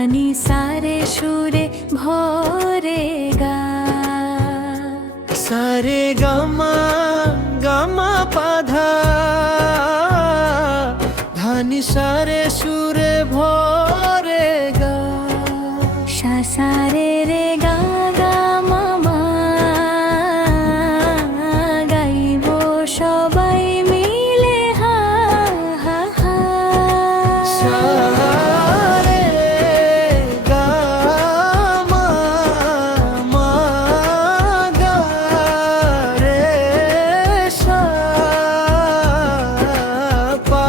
ধানি সারে সুরে ভরে গা সারে গামা গামা পাধা ধানি সারে সুরে ভরে গা সা সারে রে গা গা মামা গাইব সবাই মিলে হা হা হা সারে গা মা মা গা রে সা পা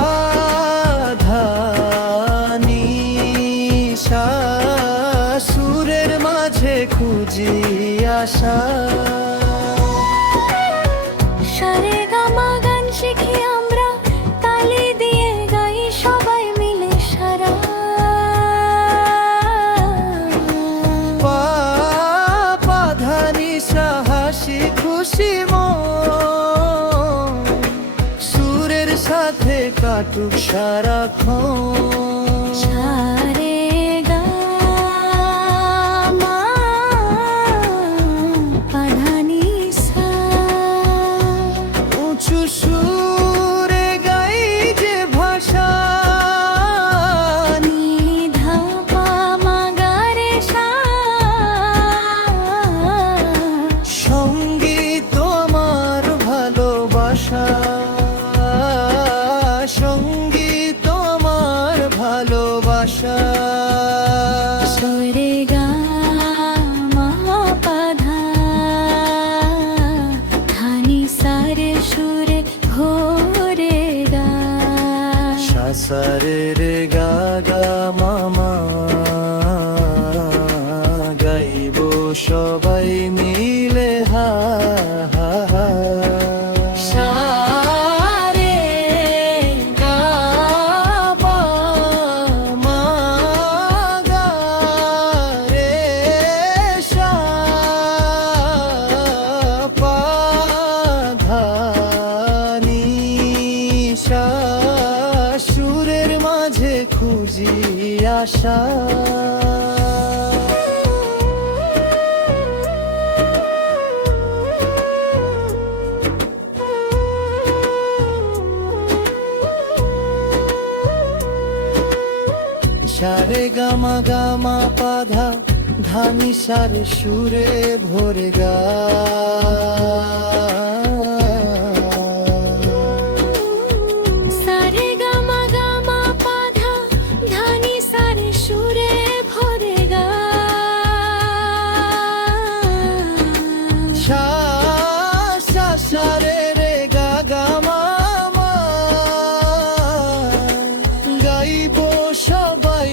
ধা নি সা সুরের মাঝে খুঁজি আশা সারে গামা গান শিখি আমরা তালি দিয়ে গাই সবাই মিলে সারা পা পা ধা নি সা হাসি খুশি মন সুরের সাথে কাটুক সারাক্ষণ সারে গা মা পা ধা নি সা উঁচু সুরে গাই যে ভাষা নি ধা পা মা গা রে সা সঙ্গীত আমার ভালোবাসা সঙ্গীত আমার ভালোবাসা সরে গা মা পা ধা ধানি সারে সুরে ভরে গা সারে রে গা গা মামা গাইব সবাই মিলে হা হা হা সারে গা পা মা গা রে সা পা ধা নি সা সুরের মাঝে খুঁজি আশা সারে গামা গামা পাধা ধানি সারে সুরে ভরে গা সারে গা মা পা ধা ধানি সারে সুরে ভরে গা সা সা সারে রে গা গা মামা গাইব সবাই